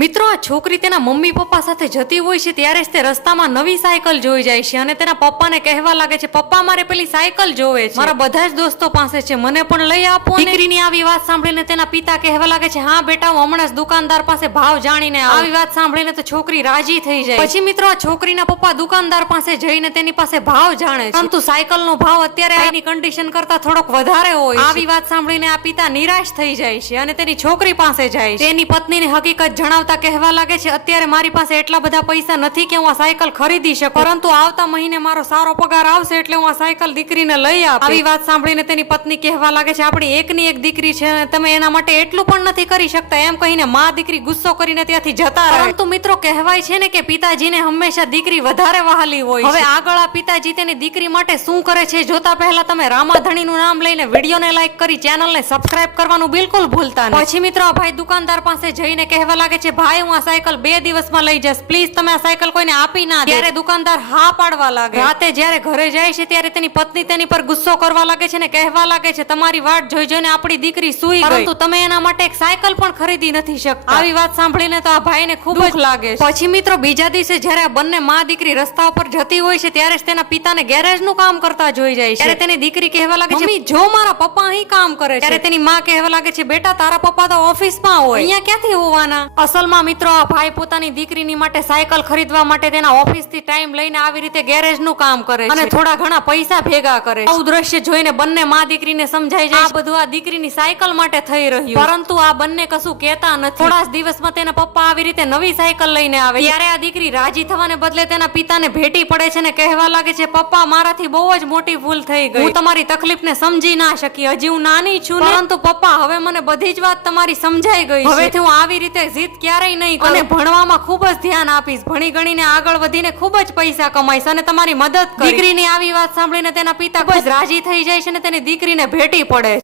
મિત્રો આ છોકરી તેના મમ્મી પપ્પા સાથે જતી હોય છે ત્યારે જ તે રસ્તામાં નવી સાયકલ જોઈ જાય છે અને તેના પપ્પાને કહેવા લાગે છે, પપ્પા મારે પેલી સાયકલ જોવે છે, મારા બધા જ દોસ્તો પાસે છે, મને પણ લઈ આપો. દીકરીની આવી વાત સાંભળીને તેના પિતા કહેવા લાગે છે, હા બેટા હું હમણાં જ દુકાનદાર પાસે ભાવ જાણીને આવું. આવી વાત સાંભળીને તો છોકરી રાજી થઈ જાય. પછી મિત્રો આ છોકરીના પપ્પા દુકાનદાર પાસે જઈને તેની પાસે ભાવ જાણે છે, પરંતુ સાયકલનો ભાવ અત્યારે એની કન્ડિશન કરતા થોડોક વધારે હોય. આવી વાત સાંભળીને આ પિતા નિરાશ થઈ જાય છે અને તેની છોકરી પાસે જાય છે. તેની પત્નીની હકીકત જણાવતા કહેવા લાગે છે, અત્યારે મારી પાસે એટલા બધા પૈસા નથી કે હું આ સાયકલ ખરીદી શકું, પરંતુ આવતા મહિને મારો સારો પગાર આવશે એટલે હું આ સાયકલ દીકરીને લઈ આપીશ. આવી વાત સાંભળીને તેની પત્ની કહેવા લાગે છે, આપણી એકની એક દીકરી છે અને તમે એના માટે એટલું પણ નથી કરી શકતા. એમ કહીને માં દીકરી ગુસ્સો કરીને ત્યાંથી જતા રહે. પરંતુ મિત્રો કહેવાય છે ને કે પિતાજીને હંમેશા દીકરી વધારે વહાલી હોય. હવે આગળ આ પિતાજી તેની દીકરી માટે શું કરે છે જોતા પહેલા તમે રામાધણીનું નામ લઈને વિડીયોને લાઈક કરી ચેનલને સબસ્ક્રાઇબ કરવાનું બિલકુલ ભૂલતા નહીં. પછી મિત્રો આ ભાઈ દુકાનદાર પાસે જઈને કહેવા લાગે છે, ભાઈ હું આ સાયકલ 2 દિવસમાં લઈ જઈશ, પ્લીઝ તમે આ સાયકલ કોઈને આપી ના દે. ત્યારે દુકાનદાર હા પાડવા લાગે. રાતે જ્યારે ઘરે જાય છે ત્યારે તેની પત્ની તેની પર ગુસ્સો કરવા લાગે છે ને કહેવા લાગે છે, તમારી વાટ જોઈ જોઈને આપણી દીકરી સૂઈ ગઈ, પરંતુ તમે એના માટે એક સાયકલ પણ ખરીદી નથી શકતા. આવી વાત સાંભળીને તો આ ભાઈને ખૂબ જ લાગે છે. પછી મિત્રો બીજા દિવસે જ્યારે આ બંને માં દીકરી રસ્તા ઉપર જતી હોય છે ત્યારે જ તેના પિતાને ગેરેજનું કામ કરતા જોઈ જાય છે. ત્યારે તેની દીકરી કહેવા લાગે છે, મમ્મી જો મારા પપ્પા અહીં કામ કરે છે. ત્યારે તેની માં કહેવા લાગે છે, બેટા તારા પપ્પા તો ઓફિસમાં હોય, અહીંયા ક્યાંથી હોવાના. અસલમાં મિત્રો આ ભાઈ પોતાની દીકરીની માટે સાયકલ ખરીદવા માટે તેના ઓફિસથી ટાઈમ લઈને આવી રીતે ગેરેજનું કામ કરે છે અને થોડા ઘણા પૈસા ભેગા કરે છે. આવું દ્રશ્ય જોઈને બંને માં દીકરીને સમજાઈ જાય આ બધું આ દીકરીની સાયકલ માટે થઈ રહ્યું, પરંતુ આ બંને કશું કહેતા નથી. થોડા જ દિવસમાં તેના પપ્પા આવી રીતે નવી સાયકલ લઈને આવે. ત્યારે આ દીકરી રાજી થવાને બદલે તેના પિતાને ભેટી પડે છે અને કહેવા લાગે છે, પપ્પા મારાથી બહુ જ મોટી ભૂલ થઈ ગઈ, હું તમારી તકલીફને સમજી ના શકી, હજી હું નાની છું ને, પરંતુ પપ્પા હવે મને બધી જ વાત તમારી સમજાઈ ગઈ છે. હવેથી હું આવી રીતે જીદ ક્યારેય નહીં કરું અને ભણવામાં ખૂબ જ ધ્યાન આપીશ, ભણી ગણીને આગળ વધીને ખૂબ જ પૈસા કમાઈશ અને તમારી મદદ કરીશ. દીકરીની આવી વાત સાંભળીને તેના પિતા ખૂબ જ રાજી થઈ જાય છે અને તેની દીકરીને ભેટી પડે.